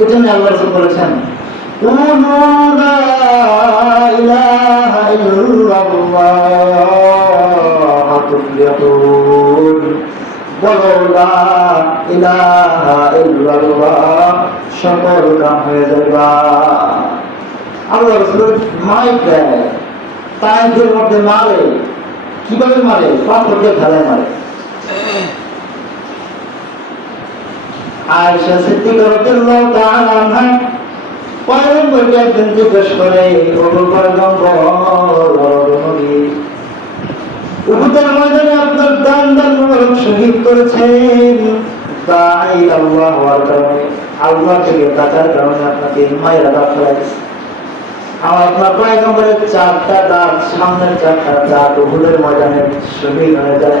এই জন্য আল্লাহ রসুল বলেছেন সকল কাম হয়ে যাবা আল্লাহ রসুল মাইক দেয় তাইদের মধ্যে মারে, কীভাবে মারে? পাথরকে ফেলায় মারে। আয়েশা সিদ্দিকা রাদিয়াল্লাহু তাআলা আনহা করে পয়গম্বর, নবী, উহুদের ময়দানে আপনার দান দান শহীদ করেছেন? তাই আল্লাহ হওয়ার কারণে আল্লাহ থেকে ডাকার কারণে আপনাকে মায়ের আঘাত ফেলাইছে আমার আপনার পয়গম্বরের চারটা দাঁত, সামনের চারটা দাঁত উহুদের ময়দানে শহীদ হয়ে যায়।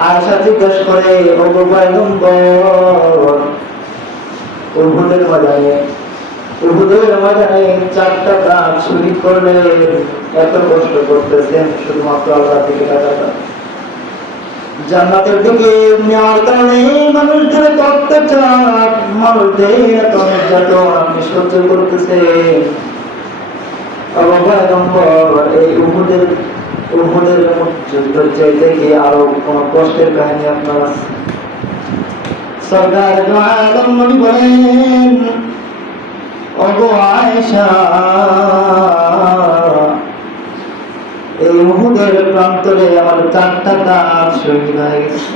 আয়সা জিজ্ঞেস করে উহুদের ময়দানে। উহুদের ময়দানে চারটা কাজ শহীদ করলে এত কষ্ট করতেছেন শুধুমাত্র আল্লাহ থেকে টাকাটা জান্নাতের দিকে নেওয়ার কারণে মানুষদের অত্যাচার, মানুষদের এত নির্যাতন, আপনি সহ্য আল্লাহ পয়গম্বর, এই উহুদের উহুদের যুদ্ধের চাইতে কি আরও কোন কষ্টের কাহিনী আপনার আছে? সরকার আলম নবী বলেন ওগো আয়েশা, এই মুহুদের প্রান্তরে আমার চারটা দাঁত শহীদ হয়ে গেছে।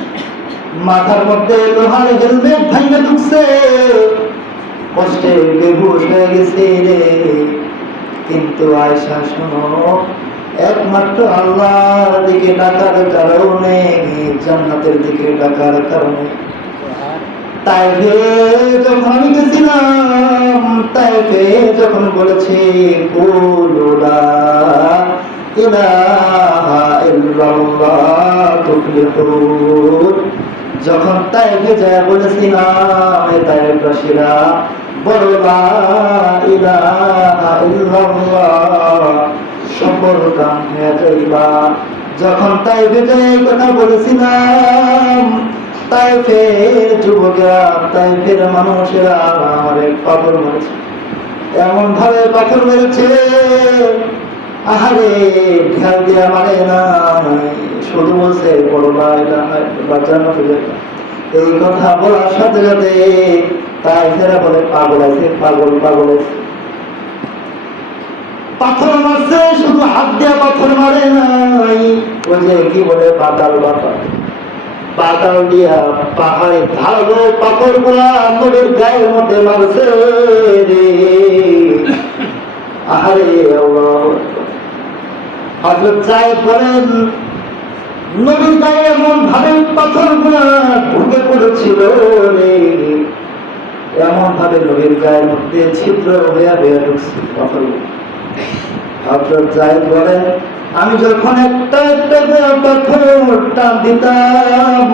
মাথার মধ্যে লোহার হেলমেট ভাঙে ঢুকছে, কষ্টে বেহুশ হয়ে গেছে রে। কিন্তু আয়সা শোনো একমাত্র আল্লাহর দিকে ডাকার কারণে জান্নাতের দিকে ডাকার কারণে। যখন আমি যখন বলেছে যখন তাইফে যায় বলেছিলাম তাইফবাসীরা বলো লা ইলাহা ইল্লাল্লাহ যখন যায় এই কথা বলেছিলাম তাইফের যুবকেরা, তাইফের মানুষেরা আমার পাথর মেরেছে। এমন ভাবে পাথর মেরেছে, আহারে ঢেল মারে না শুধু বলছে, বড় বাচ্চানো এই কথা বলার সাথে সাথে তাই ফেরা বলে, পাগল আছে, পাগল পাগল আছে। পাথর মারছে, শুধু হাত দিয়া পাথর মারে নাই। ওই যে কি বলে পাতাল বাতাল। পাতাল দিয়া পাহাড়ে ধারো পাথরগুলা নদীর গায়ের মধ্যে মারছে রে। আহারে হজরত সাহেব বলেন, নদীর গায়ে এমন ভাবে পাথরগুলা ঢুকে পড়েছিল রে। এমন ভাবে নদীর গায়ের মধ্যে ছিদ্র হইয়া বেয়ে ঢুকছে পাথর হজরত সাহেব বলেন, আমি যখন একটা একটা করে পাথর টান দিতাম,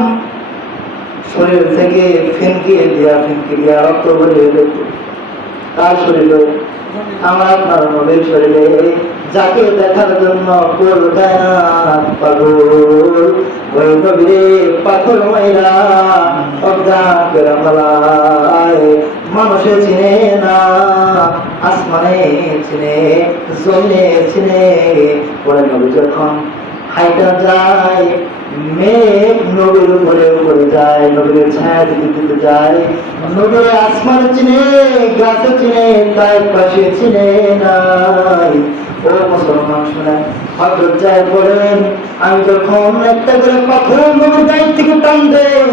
শরীর থেকে ফিনকিয়ে দিয়া ফিনকি দিয়া রক্ত যেত। তার শরীরে, আমার আপনার নবীর শরীরে যাকে দেখার জন্য পাগল, ওই নবীরে পাথর মাইরা অজ্ঞান করে মানুষে চিনে না, আসমানে চিনে, জমিনে চিনে। পরে নবী যখন হাইটা যায় মেয়ে নবীর উপরে উপরে যায়, নবীর ছায়া দিতে দিতে যায়। নবীর আসমান চিনে চিনে তার পাশে চিনে নাই। ও মুসলমান হজরত যায় বলেন, আমি যখন একটা করে পাথর নবীর গায়ে থেকে টান দেই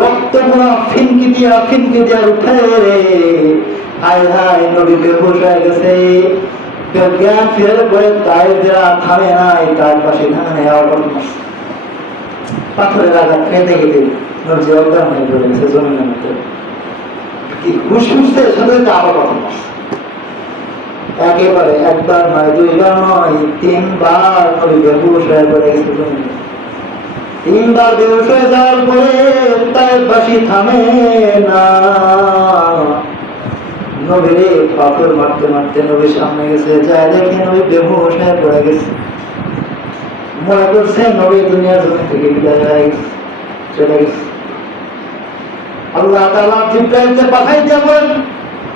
রক্তগুলা ফিনকি দিয়া ফিনকি দিয়া উঠে হায় হায়, নবী বেহুশ হয়ে গেছে। জ্ঞান ফিরে পরে তাই দেওয়া থামে নাই, তার পাশে পাথরের আঘাত খেতে খেতে অজ্ঞান হয়ে পড়ে গেছে জমিনের মধ্যে। ফুসফুসের সাথে সাথে আরও কথা একেবারে একবার নয়, দুইবার নয়, তিনবার নবী বেহুশ হয়ে পড়ে গেছে জমিনে। তিনবার বেহুশ হয়ে যাওয়ার পরে তাই থামে না। নবীরে পাথর মারতে মারতে নবীর সামনে গেছে, যায় দেখে নবী বেহুশ হয়ে পড়ে গেছে। মনে করছে নবী দুনিয়ার জমি চলে গেছে। আল্লাহ তাআলা জিব্রাইলকে পাঠাই দেবেন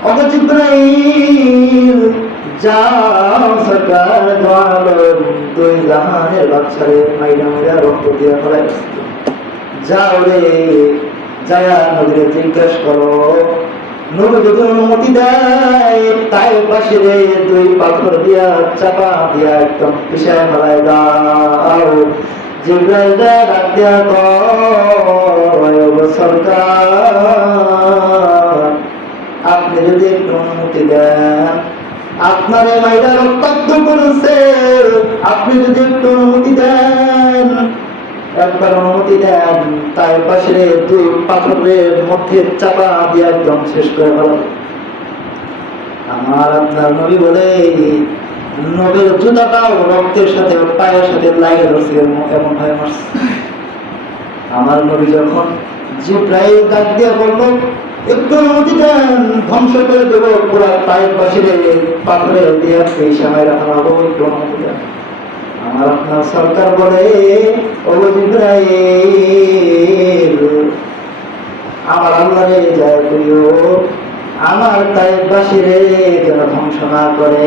ওগো জিব্রাইল যাও সরকার দোয়ালম দুই জাহানের বাচ্চারে মাইরা মাইরা রক্ত দিয়া ফেলাই যাও রে, যায়া নবীরে জিজ্ঞেস করো। নবী যদি অনুমতি দেয়, তাই পাশে রে দুই পাথর দিয়া চাপা দিয়া একদম পিছায় ফেলাই দাও। জিব্রাইল ডাক দিয়া কয় সরকার, আপনি যদি একটু অনুমতি দেন আপনার মাইরা রক্তাক্ত করেছে আপনি যদি একটু অনুমতি দেন, একবার অনুমতি দেন তার পাশে দুই পাথরের মধ্যে চাপা দিয়ে একদম শেষ করে ফেল। আমার আপনার নবী বলে, নবীর জুতাটাও রক্তের সাথে পায়ের সাথে লাগে ধরছে এমন হয়ে মারছে আমার নবী যখন জিব্রাইল ডাক দিয়ে বলল ধ্বংস করে দেব পুরা পায়ের পাশে আমার আপনার সরকার বলে আমার আল্লাহরে জয় করিও, আমার তাই বাসিরে যেন ধ্বংস না করে।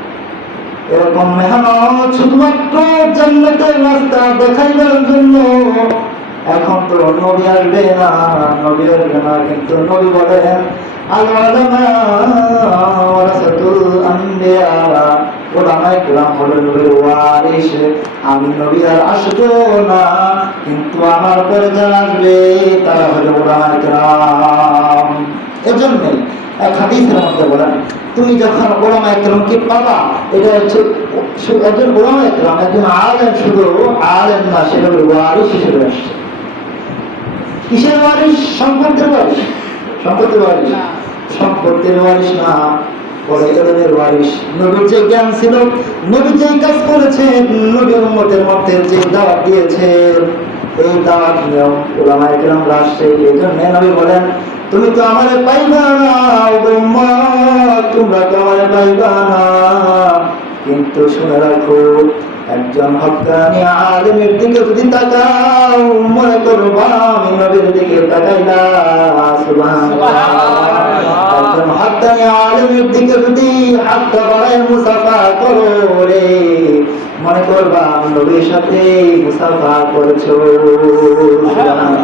এরকম মেহনত শুধুমাত্র জান্নাতের রাস্তা দেখাইবার জন্য। এখন তো নবী আসবে না, নবী আসবে না, কিন্তু নবী বলেন আমি নবী আর আসব না, কিন্তু আমার পরে যারা আসবে, তারা হলো ওলামায়ে কেরাম এজন্য এক হাদিসের মধ্যে বলেন তুমি যখন ওলামা একরমকে পাবা এটা হচ্ছে একজন ওলামা একরম একজন আলেম শুধু আলেম না সেটা হলো ওয়ারিস হিসেবে আসছে। কিসের ওয়ারিস? সম্পত্তির ওয়ারিস। সম্পত্তির ওয়ারিস। সম্পত্তির ওয়ারিস না বলে ওয়ারিস। নবীর যে জ্ঞান ছিল নবী যে কাজ করেছেন নবী উম্মতের মধ্যে যে দাওয়াত দিয়েছেন এই দাওয়াত নিয়ম ওলামা একরম আসছে। এই জন্য নবী বলেন তুমি তো আমারে পাইবা না তোমরা তো আমারে পাইবা না। কিন্তু শুনে রাখো একজন হক্কানি আলেমের দিকে যদি তাকাও মনে করবা আমি নবীর দিকে তাকাইলা সুবহানাল্লাহ। একজন হক্কানি আলেমের দিকে যদি হাতটা বাড়ায় মুসাফা করো রে মনে করবা আমি নবীর সাথে মুসাফা করেছ। সুবহানাল্লাহ।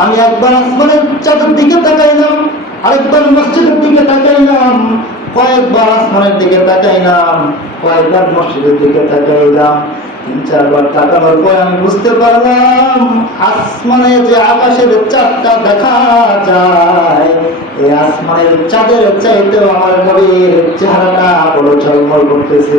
আমি একবার আসমানের চাঁদের দিকে তাকাইলাম, আরেকবার মসজিদের দিকে তাকাইলাম, কয়েকবার আসমানের দিকে তাকাইলাম, কয়েকবার মসজিদের দিকে তাকাইলাম, তিন, চারবার তাকানোর পর আমি বুঝতে পারলাম, আসমানে যে আকাশের চাঁদটা দেখা যায় এই আসমানের চাঁদের চাইতেও আমার নবীর চেহারাটা বড় ঝলমল করতেছে।